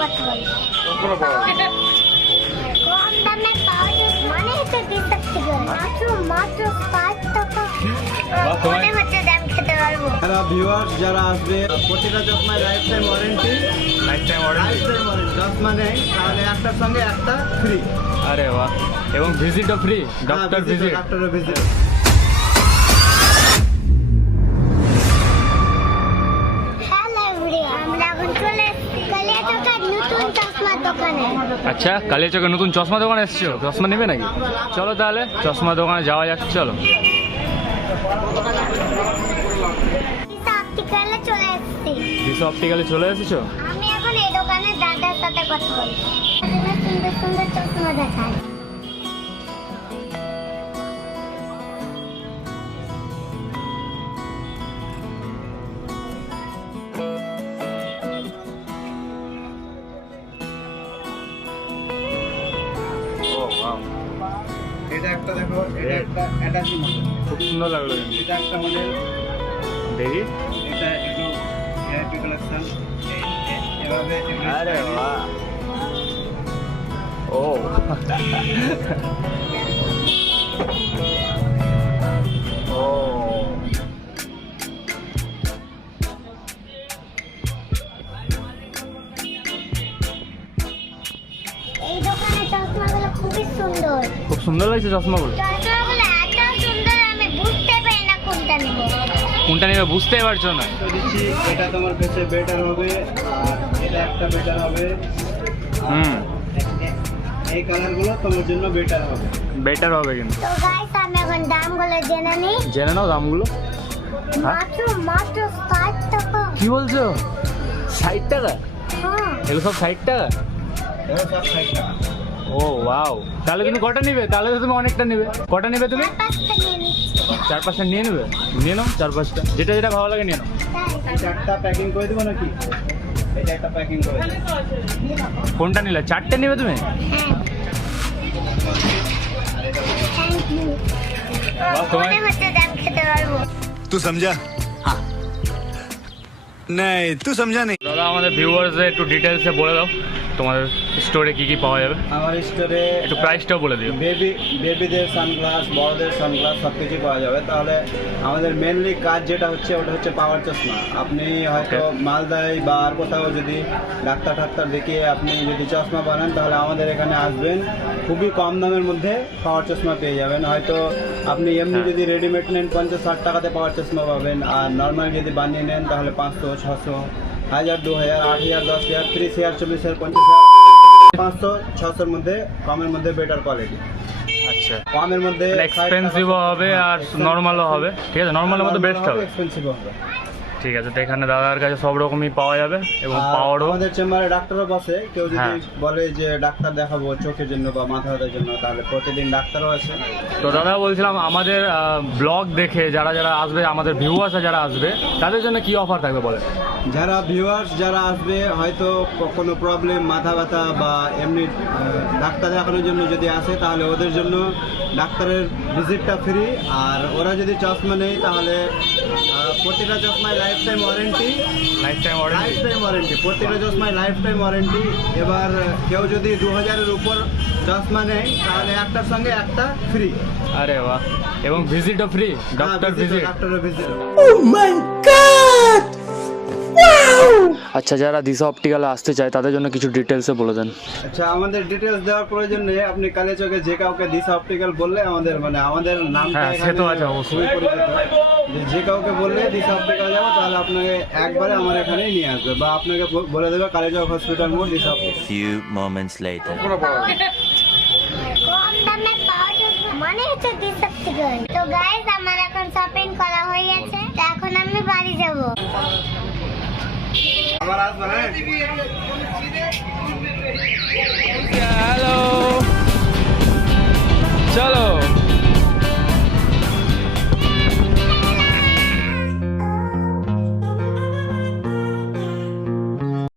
কথা বলি। কম দামে পাওয়া যায় মানে হচ্ছে ডিসঅপটিক্যাল মাত্র 5 টাকা। মনে হচ্ছে দাম খেতে পারবো। যারা ভিউয়ার্স যারা আসবে প্রতিটা চশমায় লাইফ টাইম ওয়ারেন্টি চশমা নেই তাহলে একটার সঙ্গে একটা ফ্রি। আরে বাহ, এবং ভিজিটও ফ্রি, ডক্টর ভিজিট। ডক্টরের ভিজিট। হ্যালো এভরিওয়ান, আমরা এখন চলে এসেছি কালিয়াচকের নতুন চশমার দোকানে। আচ্ছা, কালিয়াচকে নতুন চশমা দোকানে এসছো, চশমা নেবে নাকি? চলো তাহলে চশমা দোকানে যাওয়া যাক, চলো। অপটিক্যালে চলে এসেছি। দিশা অপটিক্যালে চলে এসেছো? আমি এখন এই দোকানের দাদার সাথে কথা বলছি। সুন্দর সুন্দর চশমা দেখায়। এটা একটা দেখো, এটা একটা অ্যাটাচি মডেল, খুব সুন্দর লাগলো কিন্তু। এটা একটা মডেল দেখি। এটা একটু ভিআইপি কালেকশন এভাবে। আরে বাহ, ও ও এই দোকানের চশমাগুলো খুবই সুন্দর। খুব সুন্দর লাগছে চশমাগুলো। চশমাগুলো এত সুন্দর আমি বুঝতে পারি না কোনটা নেব। কোনটা নেবে বুঝতেই পারছো না? তো দিচ্ছি, এটা তোমার কাছে বেটার হবে আর এটা একটা বেটার হবে। হুম, এই কালারগুলো তোমার জন্য বেটার হবে। বেটার হবে কিন্তু। তো গাইস আমি এখন দামগুলো জেনে নিই। জেনে নাও দামগুলো। হ্যাঁ? মাত্র 60 টাকা। কি বলছো? 60 টাকা? হ্যাঁ, এগুলো সব 60 টাকা? এগুলো সব 60 টাকা। ও ওয়াও, তাহলে তুমি কটা নিবে? তাহলে তো তুমি অনেকটা নিবে। কটা নিবে তুমি? 4-5টা নিয়ে নিচ্ছি। 4-5টা নিয়ে নেবে? নিয়ে নাও 4-5টা, যেটা যেটা ভালো লাগে নিয়ে নাও। তাই? এই চারটা প্যাকিং করে দেবো নাকি? এটা একটা প্যাকিং করে দেবো। কোনটা নিলে? 4টে নিবে তুমি? হ্যাঁ, থ্যাংক ইউ। তোমার- মনে হচ্ছে দাম খেতে পারবো। तू समझा? हाँ नहीं तू समझा नहीं। দাদা আমাদের ভিউয়ার্সদের একটু ডিটেলসে বলে দাও তোমাদের স্টোরে কি কি পাওয়া যাবে, আমার স্টোরে একটু প্রাইসটাও বলে দিও। বেবিদের সানগ্লাস, বড়দের সানগ্লাস সব কিছু পাওয়া যাবে। তাহলে আমাদের মেনলি কাজ যেটা হচ্ছে ওটা হচ্ছে পাওয়ার চশমা। আপনি হয়তো মালদায় বা আর কোথাও যদি ডাক্তার দেখিয়ে আপনি যদি চশমা বানান তাহলে আমাদের এখানে আসবেন, খুবই কম দামের মধ্যে পাওয়ার চশমা পেয়ে যাবেন। হয়তো আপনি এমনি যদি রেডিমেড নেন 50-60 টাকাতে পাওয়ার চশমা পাবেন, আর নর্মাল যদি বানিয়ে নেন তাহলে 500-600, 1000, 2000, 8000, 10000, 30000, 40000, 50000, 500-600-র মধ্যে কমের মধ্যে বেটার কোয়ালিটি। আচ্ছা, কমের মধ্যে এক্সপেন্সিভও হবে আর নর্মালও হবে। ঠিক আছে, নর্মালের মধ্যে বেস্ট হবে। এক্সপেন্সিভ হবে। ঠিক আছে, তো এখানে দাদার কাছে সব রকমই পাওয়া যাবে এবং আর পাওয়ারও। আমাদের চেম্বারে ডাক্তারও বসে। কেউ যদি হ্যাঁ। বলে যে ডাক্তার দেখাবো চোখের জন্য বা মাথা ব্যথার জন্য তাহলে প্রতিদিন ডাক্তারও আছে। তো দাদা বলছিলাম আমাদের ব্লগ দেখে যারা যারা আসবে, আমাদের ভিউয়ার্স যারা আসবে তাদের জন্য কি অফার থাকবে বলে? যারা ভিউয়ার্স যারা আসবে হয়তো কোনো প্রবলেম মাথা ব্যথা বা এমনি ডাক্তার দেখানোর জন্য যদি আসে তাহলে ওদের জন্য ডাক্তারের ভিজিটটা ফ্রি। আর ওরা যদি চশমা নেয় তাহলে প্রতিটা চশমায় life time warranty. Life time life time warranty, প্রতিটা চশমায় লাইফ টাইম ওয়ারেন্টি। এবার কেউ যদি 2000-এর উপর চশমা নেয় তাহলে একটার সঙ্গে একটা ফ্রি। আরে বাহ, এবং ভিজিটও ফ্রি, ডক্টর ভিজিট। ডক্টরের ভিজিট। আচ্ছা, যারা দিশা অপটিক্যালে আসতে চায় তাদের জন্য কিছু ডিটেলসে বলে দেন। আচ্ছা, আমাদের ডিটেলস দেওয়ার প্রয়োজন নেই। আপনি কালিয়াচকে যে কাউকে দিশা অপটিক্যাল বললে আমাদের আমাদের নামটা হ্যাঁ, সে তো আছে অবশ্যই। খুবই পরিচিত। যে কাউকে বললে দিশা অপটিক্যাল যাবো তাহলে আপনাকে একবারে আমার এখানেই নিয়ে আসবে বা আপনাকে বলে দেবে কালিয়াচক হসপিটাল মোড় দিশা অপটিক্যাল। Few moments later. কম দামে পাওয়া যায় মানে হচ্ছে ডিসঅপটিক্যাল। তো গাইস আমার এখন শপিং করা হয়ে গেছে, তো এখন আমি বাড়ি যাব। আবার আসবে না?